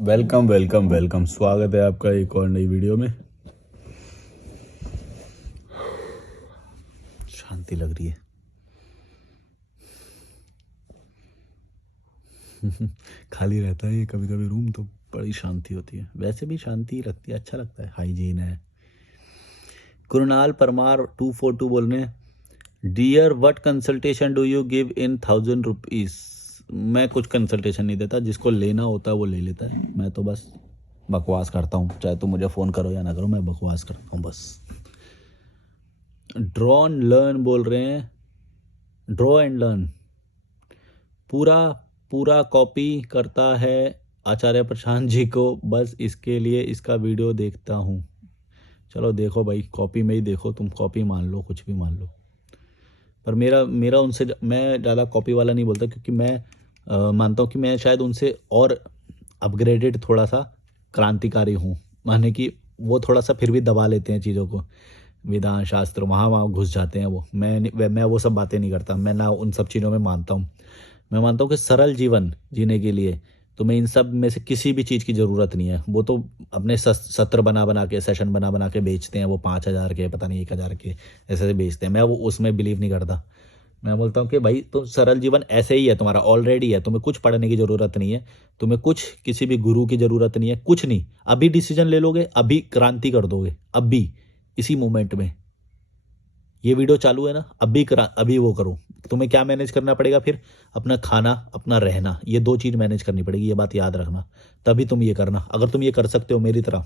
Welcome welcome welcome, स्वागत है आपका एक और नई वीडियो में। शांति लग रही है। खाली रहता है ये कभी कभी रूम, तो बड़ी शांति होती है। वैसे भी शांति लगती है, अच्छा लगता है, हाइजीन है। कुणाल परमार 242 बोल रहे हैं, dear what consultation do you give in 1000 rupees. मैं कुछ कंसल्टेशन नहीं देता, जिसको लेना होता है वो ले लेता है। मैं तो बस बकवास करता हूँ, चाहे तुम मुझे फ़ोन करो या ना करो, मैं बकवास करता हूँ बस। ड्रॉन लर्न बोल रहे हैं, ड्रॉ एंड लर्न पूरा पूरा कॉपी करता है आचार्य प्रशांत जी को, बस इसके लिए इसका वीडियो देखता हूँ। चलो देखो भाई, कॉपी में ही देखो, तुम कॉपी मान लो, कुछ भी मान लो। पर मेरा मेरा उनसे मैं ज़्यादा कॉपी वाला नहीं बोलता, क्योंकि मैं मानता हूँ कि मैं शायद उनसे और अपग्रेडेड, थोड़ा सा क्रांतिकारी हूँ। माने कि वो थोड़ा सा फिर भी दबा लेते हैं चीज़ों को, वेदांत शास्त्र वहाँ वहाँ घुस जाते हैं वो। मैं वो सब बातें नहीं करता, मैं ना उन सब चीज़ों में मानता हूँ। मैं मानता हूँ कि सरल जीवन जीने के लिए तुम्हें इन सब में से किसी भी चीज़ की ज़रूरत नहीं है। वो तो अपने सत्र बना बना के, सेशन बना बना के बेचते हैं, वो 5,000 के, पता नहीं 1,000 के, ऐसे ऐसे बेचते हैं। मैं वो उसमें बिलीव नहीं करता। मैं बोलता हूँ कि भाई तो सरल जीवन ऐसे ही है, तुम्हारा ऑलरेडी है। तुम्हें कुछ पढ़ने की ज़रूरत नहीं है, तुम्हें कुछ किसी भी गुरु की ज़रूरत नहीं है, कुछ नहीं। अभी डिसीजन ले लोगे, अभी क्रांति कर दोगे, अभी इसी मोमेंट में। ये वीडियो चालू है ना, अभी वो करो। तुम्हें क्या मैनेज करना पड़ेगा फिर? अपना खाना, अपना रहना, ये 2 चीज़ मैनेज करनी पड़ेगी, ये बात याद रखना। तभी तुम ये करना, अगर तुम ये कर सकते हो मेरी तरह।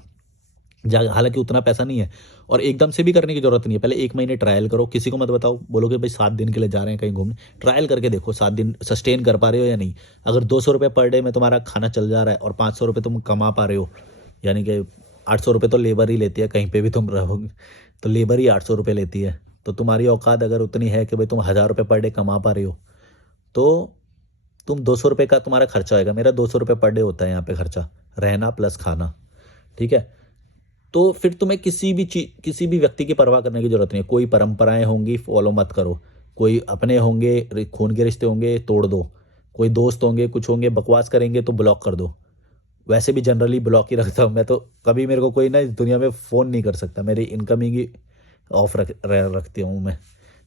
हालांकि उतना पैसा नहीं है और एकदम से भी करने की जरूरत नहीं है। पहले 1 महीने ट्रायल करो, किसी को मत बताओ, बोलो कि भाई 7 दिन के लिए जा रहे हैं कहीं घूमने। ट्रायल करके देखो 7 दिन सस्टेन कर पा रहे हो या नहीं। अगर 200 रुपये पर डे में तुम्हारा खाना चल जा रहा है और 500 रुपये तुम कमा पा रहे हो, यानी कि 800 रुपये तो लेबर ही लेती है, कहीं पे भी तुम रहोगे तो लेबर ही 800 रुपये लेती है। तो तुम्हारी औकात अगर उतनी है कि भाई तुम 1,000 रुपये पर डे कमा पा रहे हो, तो तुम 200 रुपये का तुम्हारा खर्चा होएगा। मेरा 200 रुपये पर डे होता है यहाँ पे खर्चा, रहना प्लस खाना, ठीक है। तो फिर तुम्हें किसी भी व्यक्ति की परवाह करने की जरूरत नहीं है। कोई परंपराएं होंगी, फॉलो मत करो। कोई अपने होंगे, खून के रिश्ते होंगे, तोड़ दो। कोई दोस्त होंगे, कुछ होंगे, बकवास करेंगे तो ब्लॉक कर दो। वैसे भी जनरली ब्लॉक ही रखता हूँ मैं तो। कभी मेरे को कोई ना इस दुनिया में फ़ोन नहीं कर सकता, मेरी इनकमिंग ही ऑफ रखती हूँ मैं।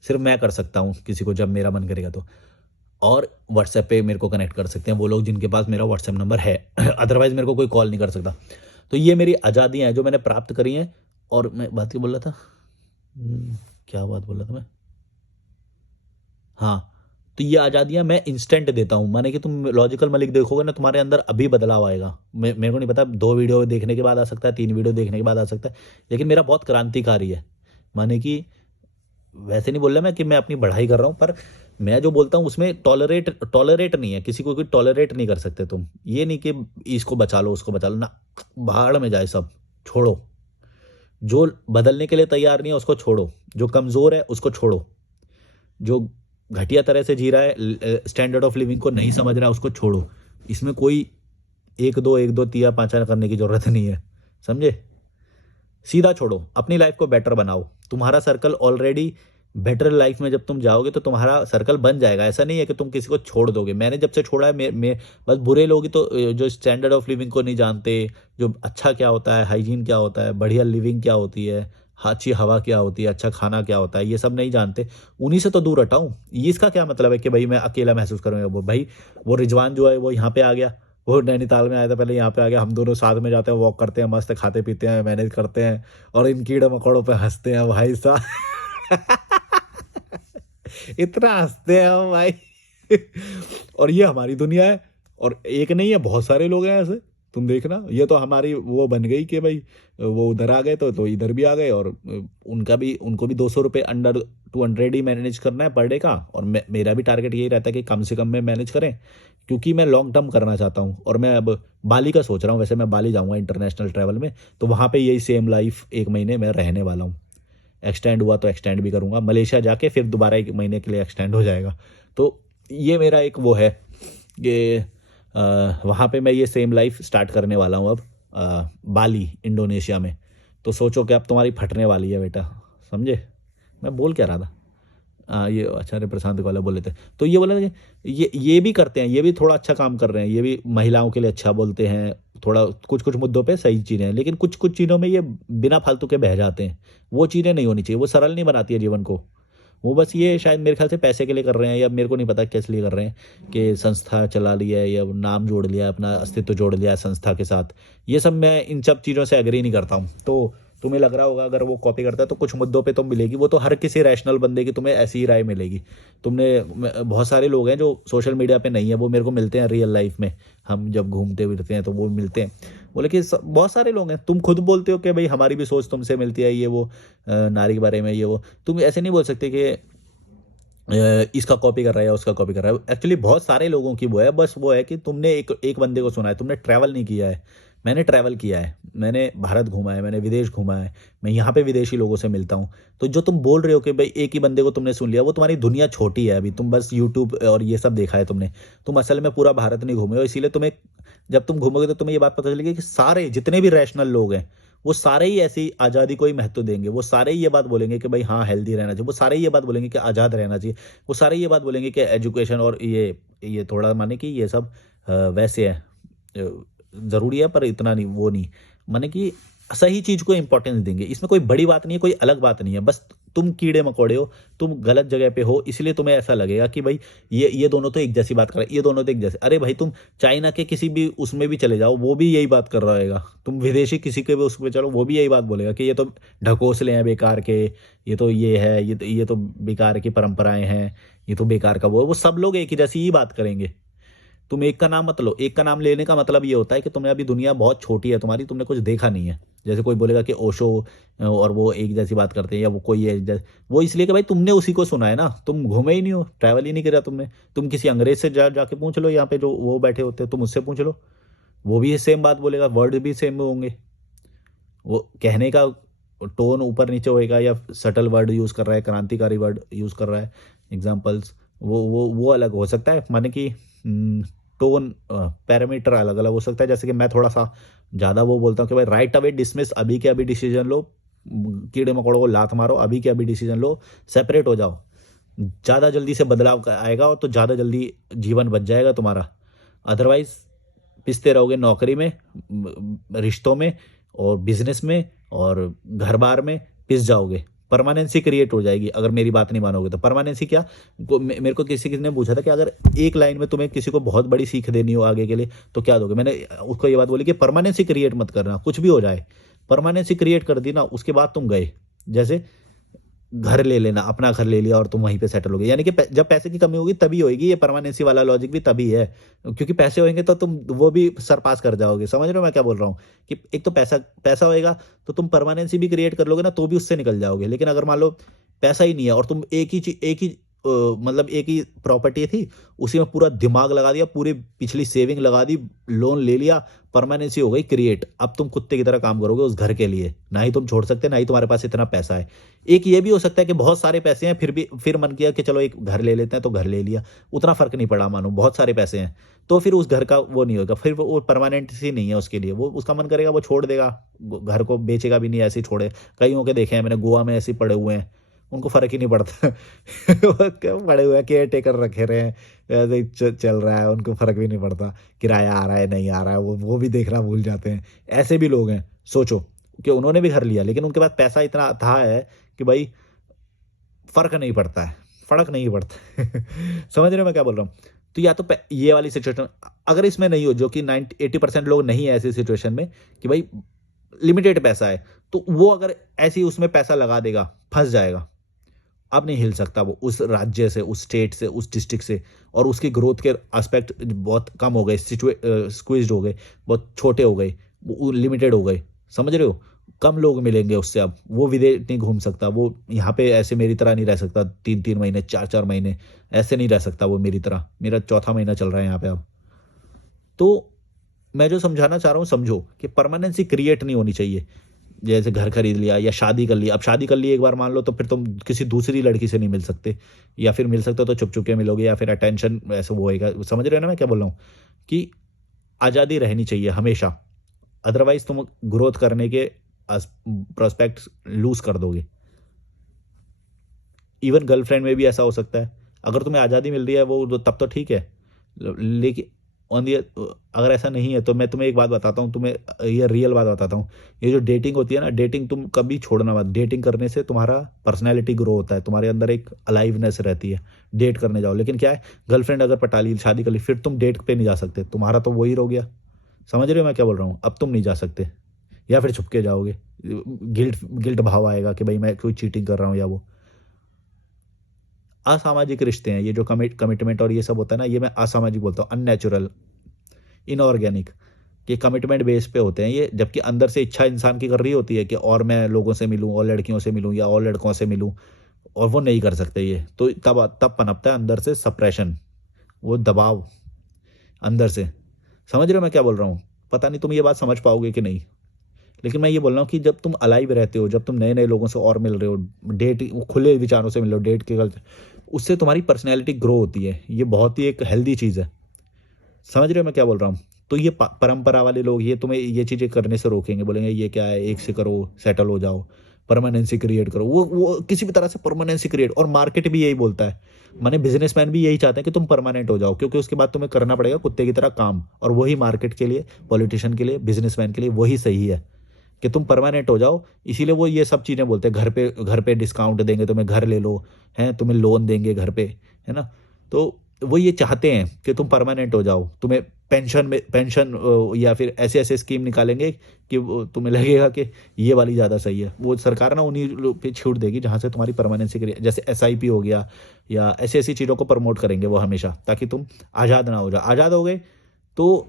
सिर्फ मैं कर सकता हूँ किसी को, जब मेरा मन करेगा तो। और व्हाट्सएप पे मेरे को कनेक्ट कर सकते हैं वो लोग जिनके पास मेरा व्हाट्सएप नंबर है। अदरवाइज मेरे को कोई कॉल नहीं कर सकता। तो ये मेरी आज़ादियाँ हैं जो मैंने प्राप्त करी हैं। और मैं बात क्या बोल रहा था, क्या बात बोल रहा था मैं? हाँ, तो ये आज़ादियाँ मैं इंस्टेंट देता हूँ। माने कि तुम लॉजिकल मलिक देखोगे ना, तुम्हारे अंदर अभी बदलाव आएगा। मेरे को नहीं पता, 2 वीडियो देखने के बाद आ सकता है, 3 वीडियो देखने के बाद आ सकता है, लेकिन मेरा बहुत क्रांतिकारी है। माने कि वैसे नहीं बोल रहा मैं कि मैं अपनी बढ़ाई कर रहा हूँ, पर मैं जो बोलता हूँ उसमें टॉलरेट नहीं है, किसी को कोई टॉलरेट नहीं कर सकते तुम। ये नहीं कि इसको बचा लो, उसको बचा लो ना, भाड़ में जाए सब, छोड़ो। जो बदलने के लिए तैयार नहीं है उसको छोड़ो, जो कमज़ोर है उसको छोड़ो, जो घटिया तरह से जी रहा है, स्टैंडर्ड ऑफ लिविंग को नहीं समझ रहा है, उसको छोड़ो। इसमें कोई एक दो तिया पाँचा करने की ज़रूरत नहीं है, समझे? सीधा छोड़ो, अपनी लाइफ को बेटर बनाओ। तुम्हारा सर्कल ऑलरेडी बेटर लाइफ में जब तुम जाओगे तो तुम्हारा सर्कल बन जाएगा। ऐसा नहीं है कि तुम किसी को छोड़ दोगे। मैंने जब से छोड़ा है, मैं बस बुरे लोग ही तो, जो स्टैंडर्ड ऑफ लिविंग को नहीं जानते, जो अच्छा क्या होता है, हाइजीन क्या होता है, बढ़िया लिविंग क्या होती है, अच्छी हवा क्या होती है, अच्छा खाना क्या होता है, ये सब नहीं जानते, उन्हीं से तो दूर हटाऊं। ये इसका क्या मतलब है कि भाई मैं अकेला महसूस करूँगा? वो भाई, वो रिजवान जो है वो यहाँ पे आ गया, वो नैनीताल में आया था, पहले यहाँ पे आ गया। हम दोनों साथ में जाते हैं, वॉक करते हैं, मस्त खाते पीते हैं, मैनेज करते हैं, और इन कीड़े मकोड़ों पे हंसते हैं भाई साहब। इतना हंसते हैं हम भाई। और ये हमारी दुनिया है, और एक नहीं है, बहुत सारे लोग हैं ऐसे। तुम देखना, ये तो हमारी वो बन गई कि भाई वो उधर आ गए तो इधर भी आ गए। और उनको भी 200 रुपये अंडर 200 ही मैनेज करना है पर डे का। और मेरा भी टारगेट यही रहता है कि कम से कम में मैनेज करें, क्योंकि मैं लॉन्ग टर्म करना चाहता हूँ। और मैं अब बाली का सोच रहा हूँ। वैसे मैं बाली जाऊँगा इंटरनेशनल ट्रैवल में, तो वहाँ पे यही सेम लाइफ 1 महीने में रहने वाला हूँ। एक्सटेंड हुआ तो एक्सटेंड भी करूँगा, मलेशिया जाके फिर दोबारा 1 महीने के लिए एक्सटेंड हो जाएगा। तो ये मेरा एक वो है कि वहाँ पे मैं ये सेम लाइफ स्टार्ट करने वाला हूँ अब, बाली इंडोनेशिया में। तो सोचो कि अब तुम्हारी फटने वाली है बेटा, समझे? मैं बोल क्या रहा था? ये आचार्य प्रशांत वाला बोल लेते हैं। तो ये बोला कि ये भी करते हैं, ये भी थोड़ा अच्छा काम कर रहे हैं, ये भी महिलाओं के लिए अच्छा बोलते हैं, थोड़ा कुछ कुछ मुद्दों पे सही चीज़ें हैं, लेकिन कुछ कुछ चीज़ों में ये बिना फालतू के बह जाते हैं। वो चीज़ें नहीं होनी चाहिए, वो सरल नहीं बनाती है जीवन को। वो बस ये शायद मेरे ख्याल से पैसे के लिए कर रहे हैं, या मेरे को नहीं पता किस लिए कर रहे हैं, कि संस्था चला लिया है या नाम जोड़ लिया है, अपना अस्तित्व जोड़ लिया है संस्था के साथ। ये सब मैं इन सब चीज़ों से एग्री नहीं करता हूँ। तो तुम्हें लग रहा होगा अगर वो कॉपी करता है तो कुछ मुद्दों पे तो मिलेगी, वो तो हर किसी रैशनल बंदे की तुम्हें ऐसी ही राय मिलेगी। बहुत सारे लोग हैं जो सोशल मीडिया पे नहीं है, वो मेरे को मिलते हैं रियल लाइफ में। हम जब घूमते फिरते हैं तो वो मिलते हैं, बोले कि बहुत सारे लोग हैं। तुम खुद बोलते हो कि भाई हमारी भी सोच तुमसे मिलती है, ये वो नारी के बारे में ये वो। तुम ऐसे नहीं बोल सकते कि इसका कॉपी कर रहा है या उसका कॉपी कर रहा है। एक्चुअली बहुत सारे लोगों की वो है, बस वो है कि तुमने एक एक बंदे को सुना है, तुमने ट्रैवल नहीं किया है। मैंने ट्रैवल किया है, मैंने भारत घूमा है, मैंने विदेश घूमा है, मैं यहाँ पे विदेशी लोगों से मिलता हूँ। तो जो तुम बोल रहे हो कि भाई एक ही बंदे को तुमने सुन लिया, वो तुम्हारी दुनिया छोटी है अभी। तुम बस यूट्यूब और ये सब देखा है तुमने। तुम असल में पूरा भारत नहीं घूमे हो, इसीलिए तुम्हें, जब तुम घूमोगे तो तुम्हें ये बात पता चलेगी कि सारे जितने भी रैशनल लोग हैं, वो सारे ही ऐसी आज़ादी को ही महत्व देंगे। वो सारे ही ये बात बोलेंगे कि भाई हाँ, हेल्दी रहना चाहिए। वो सारे ही ये बात बोलेंगे कि आज़ाद रहना चाहिए। वो सारे ये बात बोलेंगे कि एजुकेशन और ये थोड़ा माने कि ये सब वैसे है, ज़रूरी है पर इतना नहीं, वो नहीं, माने कि सही चीज़ को इम्पोर्टेंस देंगे। इसमें कोई बड़ी बात नहीं है, कोई अलग बात नहीं है। बस तुम कीड़े मकोड़े हो, तुम गलत जगह पे हो, इसलिए तुम्हें ऐसा लगेगा कि भाई ये दोनों तो एक जैसी बात कर रहे हैं, ये दोनों तो एक जैसे। अरे भाई, तुम चाइना के किसी भी उसमें भी चले जाओ, वो भी यही बात कर रहा रहेगा। तुम विदेशी किसी के भी उसमें चलो, वो भी यही बात बोलेगा कि ये तो ढकोसले हैं बेकार के, ये तो ये है, ये तो बेकार की परंपराएं हैं, ये तो बेकार का वो सब लोग एक ही जैसी ही बात करेंगे। तुम एक का नाम मत लो। एक का नाम लेने का मतलब ये होता है कि तुमने अभी, दुनिया बहुत छोटी है तुम्हारी, तुमने कुछ देखा नहीं है। जैसे कोई बोलेगा कि ओशो और वो एक जैसी बात करते हैं, या वो कोई है वो इसलिए कि भाई तुमने उसी को सुना है ना, तुम घूमे ही नहीं हो, ट्रैवल ही नहीं करा तुमने। तुम किसी अंग्रेज से जाके पूछ लो, यहाँ पे जो वो बैठे होते हैं, तुम उससे पूछ लो, वो भी सेम बात बोलेगा, वर्ड भी सेम होंगे। वो कहने का टोन ऊपर नीचे होएगा, या सटल वर्ड यूज़ कर रहा है, क्रांतिकारी वर्ड यूज़ कर रहा है, एग्जाम्पल्स वो अलग हो सकता है। माने कि टोन पैरामीटर अलग अलग हो सकता है। जैसे कि मैं थोड़ा सा ज़्यादा वो बोलता हूँ कि भाई राइट अवे डिसमिस, अभी के अभी डिसीजन लो, कीड़े मकोड़ों को लात मारो, अभी के अभी डिसीजन लो, सेपरेट हो जाओ। ज़्यादा जल्दी से बदलाव आएगा, और तो ज़्यादा जल्दी जीवन बच जाएगा तुम्हारा। अदरवाइज पिसते रहोगे नौकरी में, रिश्तों में, और बिजनेस में, और घर बार में पिस जाओगे। परमानेंसी क्रिएट हो जाएगी अगर मेरी बात नहीं मानोगे तो। परमानेंसी क्या, मेरे को किसी ने पूछा था कि अगर एक लाइन में तुम्हें किसी को बहुत बड़ी सीख देनी हो आगे के लिए तो क्या दोगे। मैंने उसको ये बात बोली कि परमानेंसी क्रिएट मत करना, कुछ भी हो जाए। परमानेंसी क्रिएट कर दी ना, उसके बाद तुम गए। जैसे घर ले लेना, अपना घर ले लिया और तुम वहीं पे सेटल हो गए, यानी कि जब पैसे की कमी होगी तभी होगी। ये परमानेंसी वाला लॉजिक भी तभी है, क्योंकि पैसे होंगे तो तुम वो भी सरपास कर जाओगे। समझ रहे हो मैं क्या बोल रहा हूँ, कि एक तो पैसा पैसा होएगा तो तुम परमानेंसी भी क्रिएट कर लोगे ना, तो भी उससे निकल जाओगे। लेकिन अगर मान लो पैसा ही नहीं है और तुम एक ही मतलब एक ही प्रॉपर्टी थी, उसी में पूरा दिमाग लगा दिया, पूरी पिछली सेविंग लगा दी, लोन ले लिया, परमानेंसी हो गई क्रिएट। अब तुम कुत्ते की तरह काम करोगे उस घर के लिए, ना ही तुम छोड़ सकते, ना ही तुम्हारे पास इतना पैसा है। एक ये भी हो सकता है कि बहुत सारे पैसे हैं, फिर मन किया कि चलो एक घर ले लेते हैं, तो घर ले लिया, उतना फर्क नहीं पड़ा, मानो बहुत सारे पैसे हैं, तो फिर उस घर का वो नहीं होगा, फिर वो परमानेंट सी नहीं है उसके लिए। वो उसका मन करेगा वो छोड़ देगा, घर को बेचेगा भी नहीं, ऐसे ही छोड़े। कई होके देखे हैं मैंने, गोवा में ऐसे ही पड़े हुए हैं, उनको फर्क ही नहीं पड़ता। वो क्या पड़े हुए हैं, केयर टेकर रखे रहे हैं, ऐसे ही चल रहा है, उनको फर्क भी नहीं पड़ता किराया आ रहा है नहीं आ रहा है, वो भी देखना भूल जाते हैं। ऐसे भी लोग हैं, सोचो कि उन्होंने भी घर लिया, लेकिन उनके पास पैसा इतना था है कि भाई फर्क नहीं पड़ता है, फर्क नहीं पड़ता। समझ रहे हो मैं क्या बोल रहा हूँ। तो या तो ये वाली सिचुएशन अगर इसमें नहीं हो, जो कि 80% लोग नहीं है ऐसी सिचुएशन में, कि भाई लिमिटेड पैसा है, तो वो अगर ऐसे ही उसमें पैसा लगा देगा, फंस जाएगा। अब नहीं हिल सकता वो उस राज्य से, उस स्टेट से, उस डिस्ट्रिक्ट से, और उसकी ग्रोथ के एस्पेक्ट बहुत कम हो गए, स्क्वीज्ड हो गए, बहुत छोटे हो गए, लिमिटेड हो गए। समझ रहे हो, कम लोग मिलेंगे उससे। अब वो विदेश नहीं घूम सकता, वो यहाँ पे ऐसे मेरी तरह नहीं रह सकता 3-3 महीने, 4-4 महीने, ऐसे नहीं रह सकता वो मेरी तरह। मेरा चौथा महीना चल रहा है यहाँ पे अब। तो मैं जो समझाना चाह रहा हूँ, समझो कि परमानेंसी क्रिएट नहीं होनी चाहिए। जैसे घर खरीद लिया या शादी कर लिया, अब शादी कर ली एक बार मान लो, तो फिर तुम किसी दूसरी लड़की से नहीं मिल सकते, या फिर मिल सकते हो तो चुप चुप के मिलोगे, या फिर अटेंशन ऐसे वो होएगा। समझ रहे हो ना मैं क्या बोल रहा हूँ, कि आज़ादी रहनी चाहिए हमेशा। अदरवाइज तुम ग्रोथ करने के प्रोस्पेक्ट लूज कर दोगे। इवन गर्लफ्रेंड में भी ऐसा हो सकता है। अगर तुम्हें आज़ादी मिल रही है वो तब तो ठीक है, लेकिन ऑन दी अगर ऐसा नहीं है तो मैं तुम्हें एक बात बताता हूँ, तुम्हें ये रियल बात बताता हूँ। ये जो डेटिंग होती है ना, डेटिंग तुम कभी छोड़ना मत। डेटिंग करने से तुम्हारा पर्सनैलिटी ग्रो होता है, तुम्हारे अंदर एक अलाइवनेस रहती है। डेट करने जाओ, लेकिन क्या है, गर्लफ्रेंड अगर पटा ली, शादी कर ली, फिर तुम डेट पे नहीं जा सकते, तुम्हारा तो वही रह गया। समझ रहे हो मैं क्या बोल रहा हूँ? अब तुम नहीं जा सकते, या फिर छुप के जाओगे, गिल्ट गिल्ट भाव आएगा कि भाई मैं कोई चीटिंग कर रहा हूँ या वो। असामाजिक रिश्ते हैं ये जो कमिटमेंट और ये सब होता है ना, ये मैं असामाजिक बोलता हूँ, अननेचुरल, इनऑर्गेनिक। ये कमिटमेंट बेस पे होते हैं ये, जबकि अंदर से इच्छा इंसान की कर रही होती है कि और मैं लोगों से मिलूं, और लड़कियों से मिलूं या और लड़कों से मिलूं, और वो नहीं कर सकते ये, तो तब तब पनपता है अंदर से सप्रेशन, वो दबाव अंदर से। समझ रहे हो मैं क्या बोल रहा हूँ? पता नहीं तुम ये बात समझ पाओगे कि नहीं, लेकिन मैं ये बोल रहा हूँ कि जब तुम अलाइव रहते हो, जब तुम नए नए लोगों से और मिल रहे हो, डेट खुले विचारों से मिल रहे हो, डेट के कल्चर, उससे तुम्हारी पर्सनैलिटी ग्रो होती है। ये बहुत ही एक हेल्दी चीज़ है। समझ रहे हो मैं क्या बोल रहा हूँ? तो ये परंपरा वाले लोग ये तुम्हें ये चीज़ें करने से रोकेंगे, बोलेंगे ये क्या है, एक से करो, सेटल हो जाओ, परमानेंसी क्रिएट करो। वो किसी भी तरह से परमानेंसी क्रिएट, और मार्केट भी यही बोलता है, माने बिजनेसमैन भी यही चाहते हैं कि तुम परमानेंट हो जाओ, क्योंकि उसके बाद तुम्हें करना पड़ेगा कुत्ते की तरह काम, और वही मार्केट के लिए, पॉलिटिशियन के लिए, बिजनेसमैन के लिए वही सही है कि तुम परमानेंट हो जाओ। इसीलिए वो ये सब चीज़ें बोलते हैं, घर पे डिस्काउंट देंगे, तुम्हें घर ले लो, हैं, तुम्हें लोन देंगे घर पे, है ना? तो वो ये चाहते हैं कि तुम परमानेंट हो जाओ, तुम्हें पेंशन या फिर ऐसे ऐसे स्कीम निकालेंगे कि तुम्हें लगेगा कि ये वाली ज़्यादा सही है। वो सरकार ना उन्हीं पे छूट देगी जहाँ से तुम्हारी परमानेंसी के, जैसे एसआईपी हो गया, या ऐसी ऐसी चीज़ों को प्रमोट करेंगे वो हमेशा, ताकि तुम आज़ाद ना हो जाओ। आज़ाद हो गए तो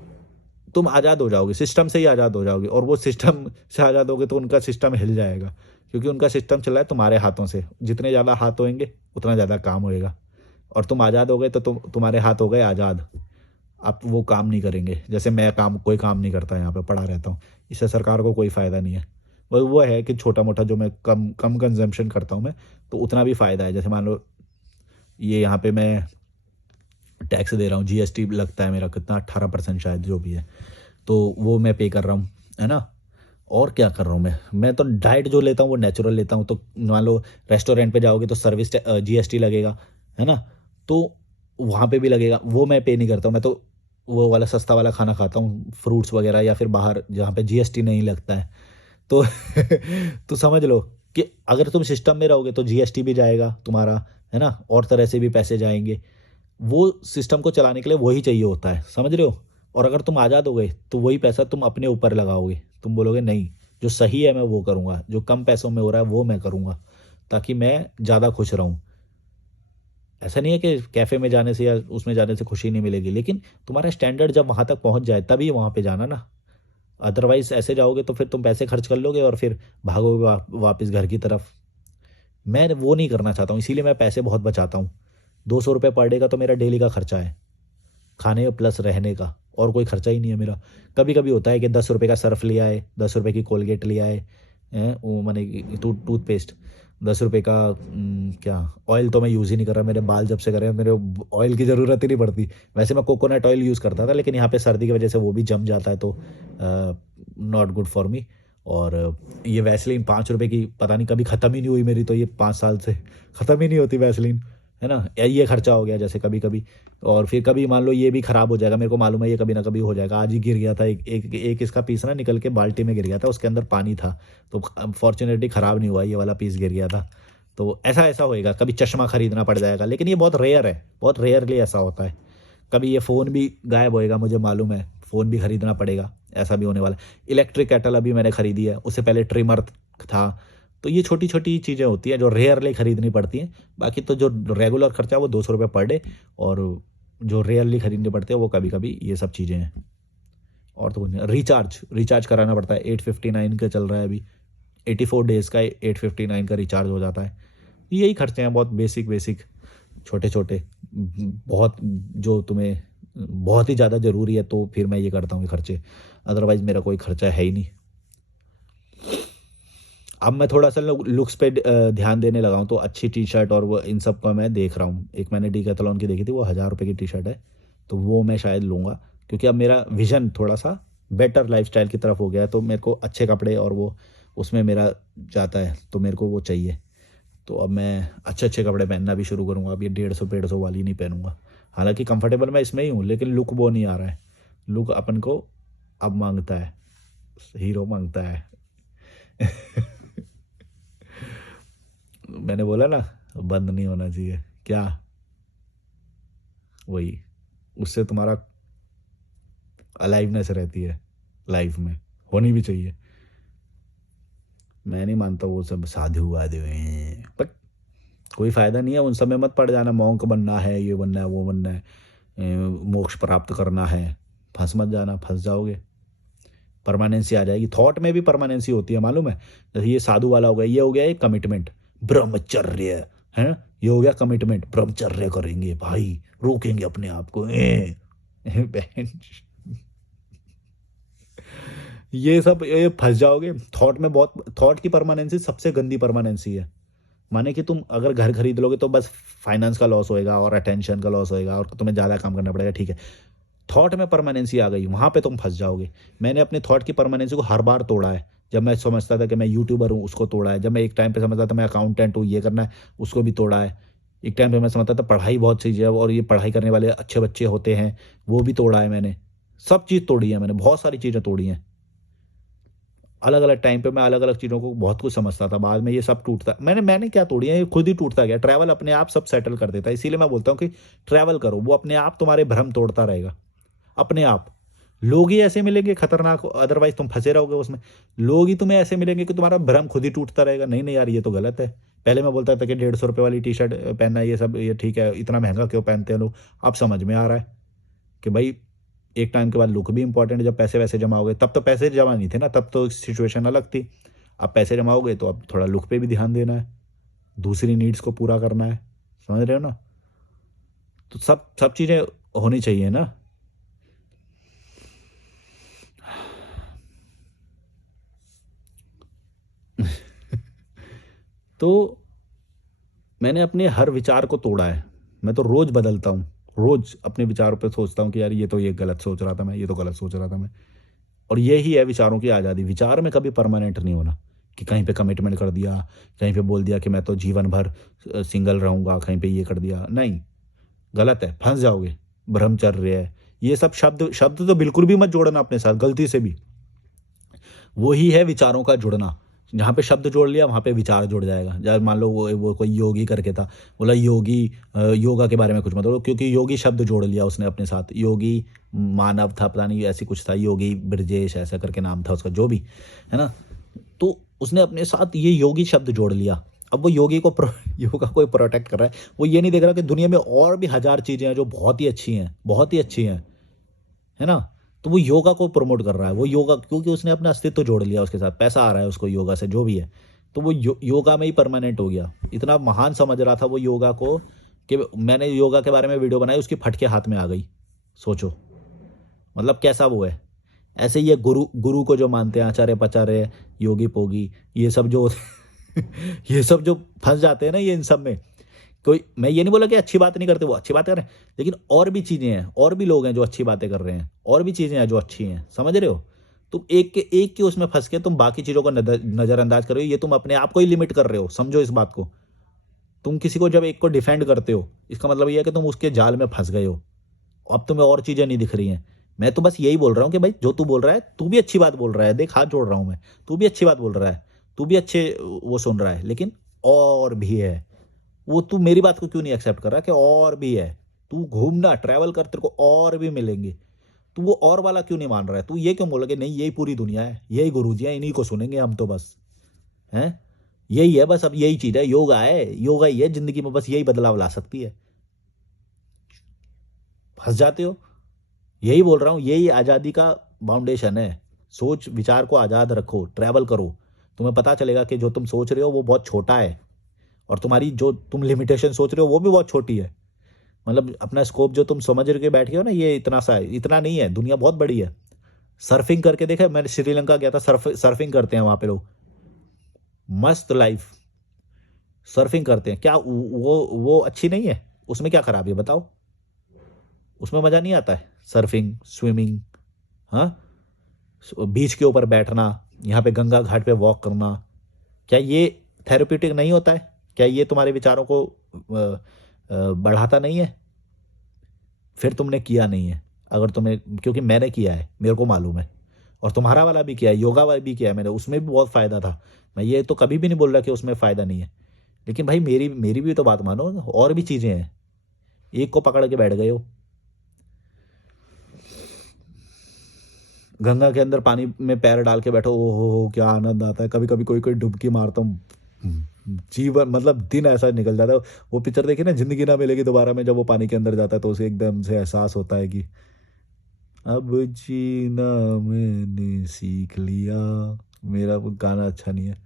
तुम आज़ाद हो जाओगे, सिस्टम से ही आज़ाद हो जाओगे, और वो सिस्टम से आज़ाद होगे तो उनका सिस्टम हिल जाएगा, क्योंकि उनका सिस्टम चल रहा है तुम्हारे हाथों से। जितने ज़्यादा हाथ होंगे उतना ज़्यादा काम होएगा, और तुम आज़ाद हो गए तो तुम्हारे हाथ हो गए आज़ाद। अब वो काम नहीं करेंगे, जैसे मैं कोई काम नहीं करता, यहाँ पे पड़ा रहता हूँ, इससे सरकार को कोई फ़ायदा नहीं है। वो है कि छोटा मोटा जो मैं कम कम कंजम्पशन करता हूँ मैं, तो उतना भी फ़ायदा है। जैसे मान लो ये यहाँ पे मैं टैक्स दे रहा हूँ, जीएसटी लगता है मेरा कितना, 18% शायद, जो भी है, तो वो मैं पे कर रहा हूँ, है ना? और क्या कर रहा हूँ मैं तो डाइट जो लेता हूँ वो नेचुरल लेता हूँ। तो मान लो रेस्टोरेंट पे जाओगे तो सर्विस जीएसटी लगेगा, है ना? तो वहाँ पे भी लगेगा, वो मैं पे नहीं करता हूँ। मैं तो वो वाला सस्ता वाला खाना खाता हूँ, फ्रूट्स वगैरह, या फिर बाहर जहाँ पे जीएसटी नहीं लगता है। तो तो समझ लो कि अगर तुम सिस्टम में रहोगे तो जीएसटी भी जाएगा तुम्हारा, है ना? और तरह से भी पैसे जाएंगे। वो सिस्टम को चलाने के लिए वही चाहिए होता है, समझ रहे हो? और अगर तुम आज़ाद हो गए तो वही पैसा तुम अपने ऊपर लगाओगे। तुम बोलोगे नहीं, जो सही है मैं वो करूँगा, जो कम पैसों में हो रहा है वो मैं करूँगा, ताकि मैं ज़्यादा खुश रहूँ। ऐसा नहीं है कि कैफ़े में जाने से या उसमें जाने से खुशी नहीं मिलेगी, लेकिन तुम्हारा स्टैंडर्ड जब वहाँ तक पहुँच जाए तभी वहाँ पे जाना ना। अदरवाइज़ ऐसे जाओगे तो फिर तुम पैसे खर्च कर लोगे और फिर भागोगे वापस घर की तरफ। मैं वो नहीं करना चाहता हूँ, इसीलिए मैं पैसे बहुत बचाता हूँ। ₹200 पर डे का तो मेरा डेली का खर्चा है। खाने प्लस रहने का, और कोई खर्चा ही नहीं है मेरा। कभी-कभी होता है कि ₹10 का सर्फ़ ले आए, ₹10 की कोलगेट ले आए, हैं, वो माने कि टूथपेस्ट, ₹10 का क्या ऑयल तो मैं यूज़ ही नहीं कर रहा, मेरे बाल जब से करे हैं, मेरे ऑयल की ज़रूरत ही नहीं पड़ती। वैसे मैं कोकोनट ऑयल यूज़ करता था, लेकिन यहाँ पे सर्दी की वजह से वो भी जम जाता है, तो नॉट गुड फॉर मी। और ये वैसलीन ₹5 की पता नहीं कभी ख़त्म ही नहीं हुई मेरी, तो ये 5 साल से ख़त्म ही नहीं होती वैसलीन, है ना? ये खर्चा हो गया जैसे कभी-कभी। और फिर कभी मान लो ये भी खराब हो जाएगा, मेरे को मालूम है ये कभी ना कभी हो जाएगा। आज ही गिर गया था एक इसका पीस ना, निकल के बाल्टी में गिर गया था, उसके अंदर पानी था, तो फॉर्च्यूनेटली खराब नहीं हुआ, ये वाला पीस गिर गया था। तो ऐसा होएगा, कभी चश्मा खरीदना पड़ जाएगा, लेकिन ये बहुत रेयर है, बहुत रेयरली ऐसा होता है। कभी ये फ़ोन भी गायब होएगा, मुझे मालूम है, फ़ोन भी खरीदना पड़ेगा, ऐसा भी होने वाला है। इलेक्ट्रिक केटल अभी मैंने खरीदी है, उससे पहले ट्रिमर था। तो ये छोटी-छोटी चीज़ें होती हैं जो रेयरली खरीदनी पड़ती हैं। बाकी तो जो रेगुलर खर्चा है वो ₹200 पर डे, और जो रेयरली खरीदने पड़ते हैं वो कभी-कभी ये सब चीज़ें हैं। और तो कुछ नहीं। रिचार्ज कराना पड़ता है, 859 का चल रहा है अभी। 84 डेज़ का 859 का रिचार्ज हो जाता है। यही खर्चे हैं बहुत बेसिक, छोटे-छोटे। बहुत जो तुम्हें बहुत ही ज़्यादा ज़रूरी है तो फिर मैं ये करता हूँ ये खर्चे, अदरवाइज़ मेरा कोई खर्चा है ही नहीं। अब मैं थोड़ा-सा लुक्स पे ध्यान देने लगा हूँ, तो अच्छी टी-शर्ट और वो इन सब का मैं देख रहा हूँ। एक मैंने डीकैथलॉन की देखी थी, वो ₹1000 की टी-शर्ट है, तो वो मैं शायद लूँगा, क्योंकि अब मेरा विज़न थोड़ा-सा बेटर लाइफ़स्टाइल की तरफ हो गया है, तो मेरे को अच्छे कपड़े और वो उसमें मेरा जाता है, तो मेरे को वो चाहिए। तो अब मैं अच्छे-अच्छे कपड़े पहनना भी शुरू करूँगा, अब ये 150 वाली नहीं पहनूँगा। हालाँकि कंफर्टेबल मैं इसमें ही हूँ, लेकिन लुक वो नहीं आ रहा है। लुक अपन को अब मांगता है, हीरो मांगता है। मैंने बोला ना बंद नहीं होना चाहिए, क्या वही, उससे तुम्हारा अलाइवनेस रहती है लाइफ में, होनी भी चाहिए। मैं नहीं मानता वो सब साधु वाधु हैं, बट कोई फ़ायदा नहीं है, उन सब में मत पड़ जाना। मॉन्क बनना है, ये बनना है, वो बनना है, मोक्ष प्राप्त करना है, फंस मत जाना, फंस जाओगे, परमानेंसी आ जाएगी। थॉट में भी परमानेंसी होती है मालूम है। जैसे ये साधु वाला हो गया, ये हो गया एक कमिटमेंट, ब्रह्मचर्य है, ये हो गया कमिटमेंट, ब्रह्मचर्य करेंगे भाई, रोकेंगे अपने आप को। बहन, ये सब ये फंस जाओगे थॉट में। बहुत थॉट की परमानेंसी सबसे गंदी परमानेंसी है। माने कि तुम अगर घर खरीद लोगे तो बस फाइनेंस का लॉस होएगा और अटेंशन का लॉस होएगा और तुम्हें ज़्यादा काम करना पड़ेगा, ठीक है। थॉट में परमानेंसी आ गई, वहाँ पे तुम फंस जाओगे। मैंने अपने थॉट की परमानेंसी को हर बार तोड़ा है। जब मैं समझता था कि मैं यूट्यूबर हूँ, उसको तोड़ा है। जब मैं एक टाइम पे समझता था मैं अकाउंटेंट हूँ, ये करना है, उसको भी तोड़ा है। एक टाइम पे मैं समझता था पढ़ाई बहुत चीज़ है और ये पढ़ाई करने वाले अच्छे बच्चे होते हैं, वो भी तोड़ा है मैंने। सब चीज़ तोड़ी है मैंने, बहुत सारी चीज़ें तोड़ी हैं। अलग अलग टाइम पे मैं अलग अलग चीज़ों को बहुत कुछ समझता था, बाद में ये सब टूटता, मैंने क्या तोड़ी है, ये खुद ही टूटता गया। ट्रैवल अपने आप सब सेटल कर देता है, इसीलिए मैं बोलता हूँ कि ट्रैवल करो, वो अपने आप तुम्हारे भ्रम तोड़ता रहेगा, अपने आप। लोग ही ऐसे मिलेंगे खतरनाक, अदरवाइज तुम फंसे रहोगे उसमें। लोग ही तुम्हें ऐसे मिलेंगे कि तुम्हारा भ्रम खुद ही टूटता रहेगा। नहीं नहीं यार, ये तो गलत है। पहले मैं बोलता था कि 150 रुपये वाली टी शर्ट पहनना ये सब ये ठीक है, इतना महंगा क्यों पहनते हैं लोग। अब समझ में आ रहा है कि भाई एक टाइम के बाद लुक भी इंपॉर्टेंट है। जब पैसे वैसे जमा हो गए, तब तो पैसे जमा नहीं थे ना, तब तो सिचुएशन अलग थी। अब पैसे जमा हो गए तो अब थोड़ा लुक पे भी ध्यान देना है, दूसरी नीड्स को पूरा करना है, समझ रहे हो ना। तो सब सब चीज़ें होनी चाहिए ना। तो मैंने अपने हर विचार को तोड़ा है। मैं तो रोज़ बदलता हूँ, रोज़ अपने विचारों पे सोचता हूँ कि यार ये तो ये गलत सोच रहा था मैं, ये तो गलत सोच रहा था मैं। और यही है विचारों की आज़ादी। विचार में कभी परमानेंट नहीं होना कि कहीं पे कमिटमेंट कर दिया, कहीं पे बोल दिया कि मैं तो जीवन भर सिंगल रहूँगा, कहीं पे ये कर दिया, नहीं, गलत है, फँस जाओगे। ब्रह्मचर्य है, ये सब शब्द शब्द तो बिल्कुल भी मत जोड़ना अपने साथ गलती से भी। वो ही है विचारों का जुड़ना। जहाँ पे शब्द जोड़ लिया वहाँ पे विचार जुड़ जाएगा। जैसे मान लो वो कोई योगी करके था, बोला योगी योगा के बारे में कुछ मत बोलो, क्योंकि योगी शब्द जोड़ लिया उसने अपने साथ। योगी मानव था, पता नहीं ऐसी कुछ था, योगी ब्रजेश ऐसा करके नाम था उसका, जो भी है ना। तो उसने अपने साथ ये योगी शब्द जोड़ लिया। अब वो योगी को योगा को प्रोटेक्ट कर रहा है। वो ये नहीं देख रहा कि दुनिया में और भी हजार चीज़ें हैं जो बहुत ही अच्छी हैं, बहुत ही अच्छी हैं, है ना। तो वो योगा को प्रमोट कर रहा है, वो योगा, क्योंकि उसने अपना अस्तित्व जोड़ लिया उसके साथ, पैसा आ रहा है उसको योगा से, जो भी है। तो वो योगा में ही परमानेंट हो गया। इतना महान समझ रहा था वो योगा को कि मैंने योगा के बारे में वीडियो बनाई, उसकी फटके हाथ में आ गई। सोचो मतलब कैसा वो है। ऐसे ही ये गुरु गुरु को जो मानते हैं, आचार्य पचार्य योगी पोगी, ये सब जो ये सब जो फंस जाते हैं ना ये इन सब में। कोई, मैं ये नहीं बोला कि अच्छी बात नहीं करते, वो अच्छी बात कर रहे हैं, लेकिन और भी चीज़ें हैं, और भी लोग हैं जो अच्छी बातें कर रहे हैं, और भी चीज़ें हैं जो अच्छी हैं, समझ रहे हो। तुम एक के उसमें फंस के तुम बाकी चीज़ों को नज़रअंदाज कर रहे हो, ये तुम अपने आप को ही लिमिट कर रहे हो, समझो इस बात को। तुम किसी को जब एक को डिफेंड करते हो, इसका मतलब ये है कि तुम उसके जाल में फंस गए हो। अब तुम्हें और चीज़ें नहीं दिख रही हैं। मैं तो बस यही बोल रहा हूँ कि भाई जो तू बोल रहा है, तू भी अच्छी बात बोल रहा है, देख हाथ जोड़ रहा हूँ मैं, तू भी अच्छी बात बोल रहा है, तू भी अच्छे वो सुन रहा है, लेकिन और भी है। वो तू मेरी बात को क्यों नहीं एक्सेप्ट कर रहा कि और भी है। तू घूमना, ट्रैवल कर, तेरे को और भी मिलेंगे। तू वो और वाला क्यों नहीं मान रहा है। तू ये क्यों बोला कि नहीं यही पूरी दुनिया है, यही गुरुजी हैं, इन्हीं को सुनेंगे हम तो बस, हैं। यही है बस, अब यही चीज़ है, योगा है, योगा ही है जिंदगी में, बस यही बदलाव ला सकती है। फंस जाते हो। यही बोल रहा हूँ, यही आज़ादी का फाउंडेशन है। सोच विचार को आज़ाद रखो, ट्रैवल करो, तुम्हें पता चलेगा कि जो तुम सोच रहे हो वो बहुत छोटा है, और तुम्हारी जो तुम लिमिटेशन सोच रहे हो वो भी बहुत छोटी है। मतलब अपना स्कोप जो तुम समझ के बैठे हो ना, ये इतना सा है, इतना नहीं है, दुनिया बहुत बड़ी है। सर्फिंग करके देखा है? मैंने श्रीलंका गया था, सर्फिंग करते हैं वहाँ पे लोग, मस्त लाइफ, सर्फिंग करते हैं। क्या वो अच्छी नहीं है? उसमें क्या खराबी है बताओ? उसमें मज़ा नहीं आता है? सर्फिंग, स्विमिंग, हाँ, बीच के ऊपर बैठना, यहाँ पे गंगा घाट पे वॉक करना, क्या ये थेरेप्यूटिक नहीं होता है? क्या ये तुम्हारे विचारों को बढ़ाता नहीं है? फिर तुमने किया नहीं है। अगर तुम्हें, क्योंकि मैंने किया है, मेरे को मालूम है, और तुम्हारा वाला भी किया है, योगा वाला भी किया है मैंने, उसमें भी बहुत फ़ायदा था। मैं ये तो कभी भी नहीं बोल रहा कि उसमें फ़ायदा नहीं है, लेकिन भाई मेरी मेरी भी तो बात मानो, और भी चीज़ें हैं, एक को पकड़ के बैठ गए हो। गंगा के अंदर पानी में पैर डाल के बैठो, ओ हो क्या आनंद आता है। कभी कभी कोई कोई डुबकी मारता हूँ, जीवन मतलब दिन ऐसा निकल जाता है। वो पिक्चर देखी ना, जिंदगी ना मिलेगी दोबारा में, जब वो पानी के अंदर जाता है तो उसे एकदम से एहसास होता है कि अब जीना मैंने सीख लिया। मेरा वो गाना अच्छा नहीं है,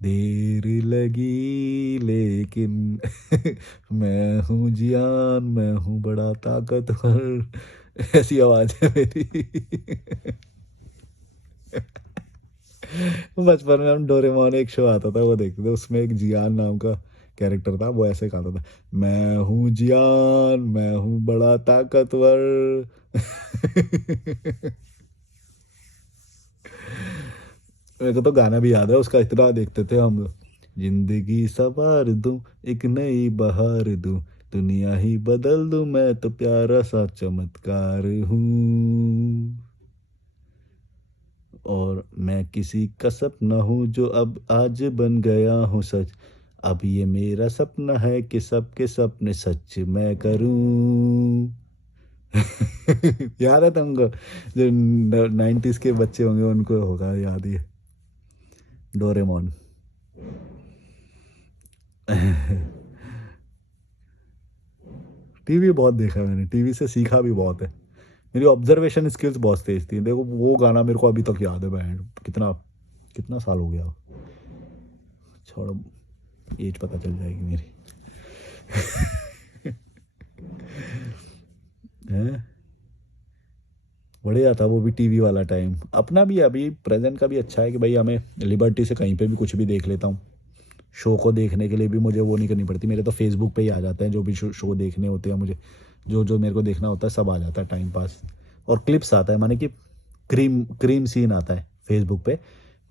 देर लगी लेकिन मैं हूँ जियान, मैं हूँ बड़ा ताकतवर, ऐसी आवाज है मेरी। बचपन में हम डोरेमोन एक शो आता था वो देखते थे, उसमें एक जियान नाम का कैरेक्टर था, वो ऐसे गाता था, मैं हूँ जियान, मैं हूँ बड़ा ताकतवर। मेरे को तो गाना भी याद है उसका, इतना देखते थे हम लोग। जिंदगी सवार दूं, एक नई बहार दूं, दुनिया ही बदल दूं, मैं तो प्यारा सा चमत्कार हूँ। और मैं किसी का सपना हूँ जो अब आज बन गया हूँ सच, अब ये मेरा सपना है कि सबके सपने सच मैं करूँ। याद है तुमको? जो 90s के बच्चे होंगे उनको होगा याद ये, डोरेमोन। टीवी बहुत देखा है मैंने, टीवी से सीखा भी बहुत है। मेरी ऑब्जर्वेशन स्किल्स बहुत तेज थी। देखो वो गाना मेरे को अभी तक याद है बैंड, कितना कितना साल हो गया। छोड़ो, एज पता चल जाएगी मेरी। हैं, बढ़िया था वो भी टीवी वाला टाइम। अपना भी अभी प्रेजेंट का भी अच्छा है कि भाई हमें लिबर्टी से कहीं पे भी कुछ भी देख लेता हूँ। शो को देखने के लिए भी मुझे वो नहीं करनी पड़ती, मेरे तो फेसबुक पे ही आ जाते हैं जो भी शो देखने होते हैं मुझे, जो जो मेरे को देखना होता है सब आ जाता है टाइम पास। और क्लिप्स आता है, माने कि क्रीम क्रीम सीन आता है फेसबुक पे,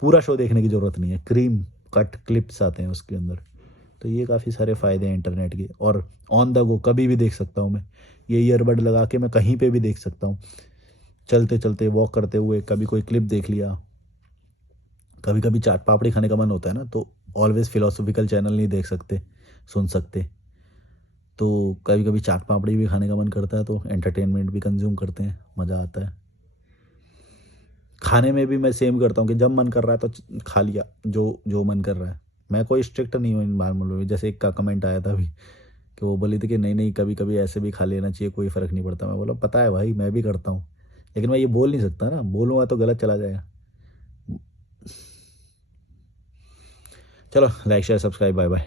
पूरा शो देखने की ज़रूरत नहीं है, क्रीम कट क्लिप्स आते हैं उसके अंदर। तो ये काफ़ी सारे फ़ायदे हैं इंटरनेट के। और ऑन द गो कभी भी देख सकता हूँ मैं, ये ईयरबड लगा के मैं कहीं पे भी देख सकता हूँ, चलते चलते वॉक करते हुए कभी कोई क्लिप देख लिया। कभी कभी चाट पापड़ी खाने का मन होता है ना, तो ऑलवेज फिलोसॉफिकल चैनल नहीं देख सकते, सुन सकते, तो कभी कभी चाट पापड़ी भी खाने का मन करता है, तो एंटरटेनमेंट भी कंज्यूम करते हैं, मज़ा आता है। खाने में भी मैं सेम करता हूँ कि जब मन कर रहा है तो खा लिया, जो जो मन कर रहा है। मैं कोई स्ट्रिक्ट नहीं हूँ इन मामलों में। जैसे एक का कमेंट आया था अभी कि वो बोली थी कि नहीं नहीं कभी कभी ऐसे भी खा लेना चाहिए, कोई फ़र्क नहीं पड़ता। मैं बोला पता है भाई, मैं भी करता हूँ, लेकिन मैं ये बोल नहीं सकता ना, बोलूँगा तो गलत चला जाएगा। चलो, like share subscribe, bye bye.